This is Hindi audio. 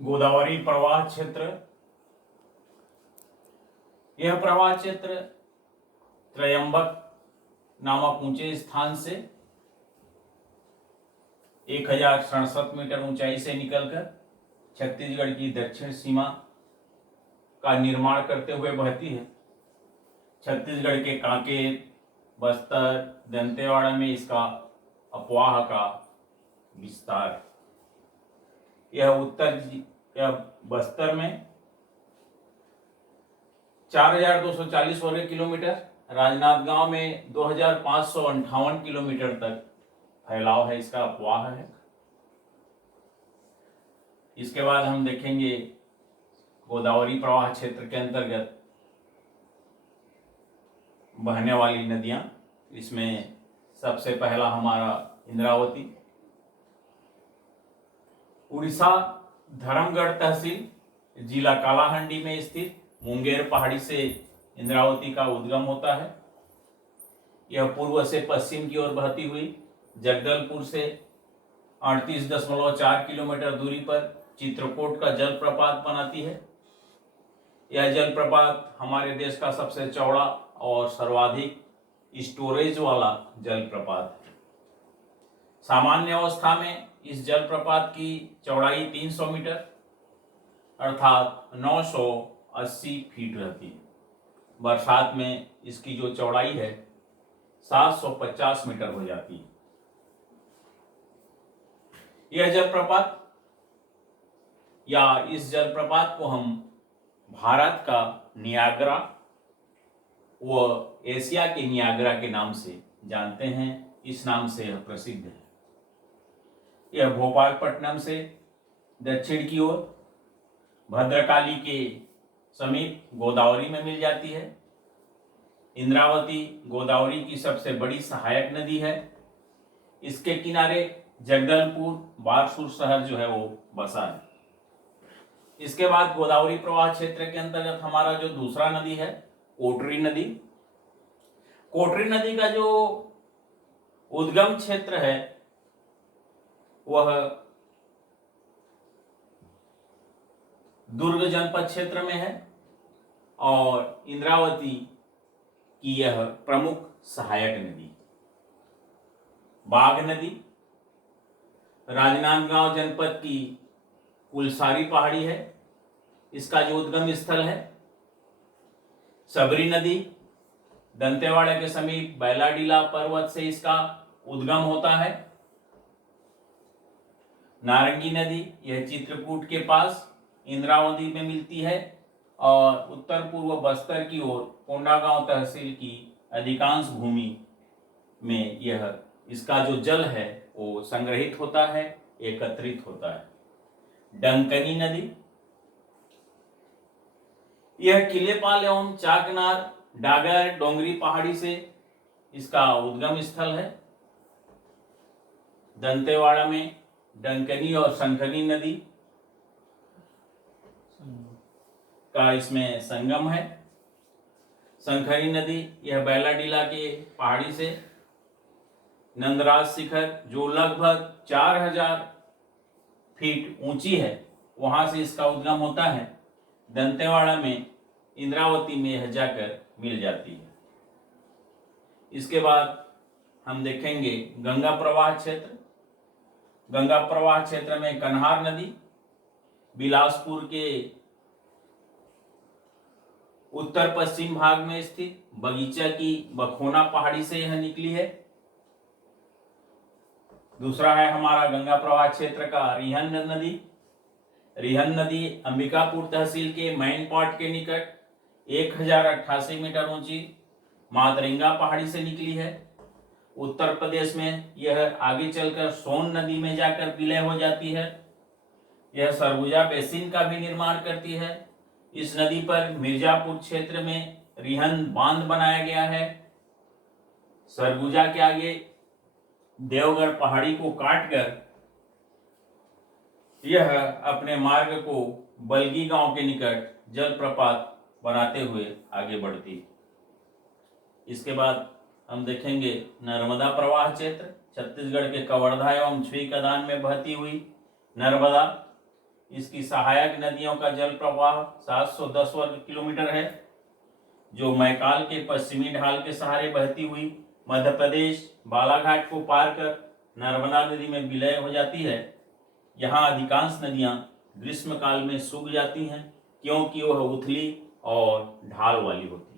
गोदावरी प्रवाह क्षेत्र। यह प्रवाह क्षेत्र त्रयंबक नामक ऊंचे स्थान से 1067 मीटर ऊंचाई से निकलकर छत्तीसगढ़ की दक्षिण सीमा का निर्माण करते हुए बहती है। छत्तीसगढ़ के कांकेर, बस्तर, दंतेवाड़ा में इसका अपवाह का विस्तार है। यह बस्तर में 4240 वर्ग किलोमीटर, राजनांदगांव में 2558 किलोमीटर तक फैलाव है, इसका अपवाह है। इसके बाद हम देखेंगे गोदावरी प्रवाह क्षेत्र के अंतर्गत बहने वाली नदियां। इसमें सबसे पहला हमारा इंद्रावती। उड़ीसा धर्मगढ़ तहसील जिला कालाहांडी में स्थित मुंगेर पहाड़ी से इंद्रावती का उद्गम होता है। यह पूर्व से पश्चिम की ओर बहती हुई जगदलपुर से 38.4 किलोमीटर दूरी पर चित्रकूट का जलप्रपात बनाती है। यह जलप्रपात हमारे देश का सबसे चौड़ा और सर्वाधिक स्टोरेज वाला जलप्रपात है। सामान्य अवस्था में इस जलप्रपात की चौड़ाई 300 मीटर अर्थात 980 फीट रहती है। बरसात में इसकी जो चौड़ाई है 750 मीटर हो जाती है। यह जलप्रपात या इस जलप्रपात को हम भारत का नियाग्रा व एशिया के नियाग्रा के नाम से जानते हैं। इस नाम से यह प्रसिद्ध है। यह भोपालपट्टनम से दक्षिण की ओर भद्रकाली के समीप गोदावरी में मिल जाती है। इंद्रावती गोदावरी की सबसे बड़ी सहायक नदी है। इसके किनारे जगदलपुर बारसूर शहर जो है वो बसा है। इसके बाद गोदावरी प्रवाह क्षेत्र के अंतर्गत हमारा जो दूसरा नदी है कोटरी नदी। कोटरी नदी का जो उद्गम क्षेत्र है वह दुर्ग जनपद क्षेत्र में है और इंद्रावती की यह प्रमुख सहायक नदी। बाघ नदी राजनांदगांव जनपद की कुलसारी पहाड़ी है, इसका जो उद्गम स्थल है। सबरी नदी दंतेवाड़ा के समीप बैलाडीला पर्वत से इसका उद्गम होता है। नारंगी नदी यह चित्रकूट के पास इंद्रावती में मिलती है और उत्तर पूर्व बस्तर की ओर कोंडागांव तहसील की अधिकांश भूमि में यह इसका जो जल है वो संग्रहित होता है, एकत्रित होता है। डंकनी नदी यह किलेपाल एवं चाकनार डागर डोंगरी पहाड़ी से इसका उद्गम स्थल है। दंतेवाड़ा में डंकनी और शंखनी नदी का इसमें संगम है। शंखनी नदी यह बैलाडीला के पहाड़ी से नंदराज शिखर जो लगभग 4000 फीट ऊंची है वहां से इसका उद्गम होता है। दंतेवाड़ा में इंद्रावती में यह जाकर मिल जाती है। इसके बाद हम देखेंगे गंगा प्रवाह क्षेत्र। गंगा प्रवाह क्षेत्र में कन्हार नदी बिलासपुर के उत्तर पश्चिम भाग में स्थित बगीचा की बखोना पहाड़ी से यह निकली है। दूसरा है हमारा गंगा प्रवाह क्षेत्र का रिहन नदी। रिहन नदी अंबिकापुर तहसील के मैनपाट के निकट 1088 मीटर ऊंची मातरिंगा पहाड़ी से निकली है। उत्तर प्रदेश में यह आगे चलकर सोन नदी में जाकर विलय हो जाती है। यह सरगुजा बेसिन का भी निर्माण करती है। इस नदी पर मिर्जापुर क्षेत्र में रिहन बांध बनाया गया है। सरगुजा के आगे देवगढ़ पहाड़ी को काटकर यह अपने मार्ग को बलगी गांव के निकट जलप्रपात बनाते हुए आगे बढ़ती है। इसके बाद हम देखेंगे नर्मदा प्रवाह क्षेत्र। छत्तीसगढ़ के कवर्धा एवं छुई कदान में बहती हुई नर्मदा इसकी सहायक नदियों का जल प्रवाह 710 वर्ग किलोमीटर है, जो मैकाल के पश्चिमी ढाल के सहारे बहती हुई मध्य प्रदेश बालाघाट को पार कर नर्मदा नदी में विलय हो जाती है। यहाँ अधिकांश नदियाँ ग्रीष्म काल में सूख जाती हैं, क्योंकि वह उथली और ढाल वाली होती हैं।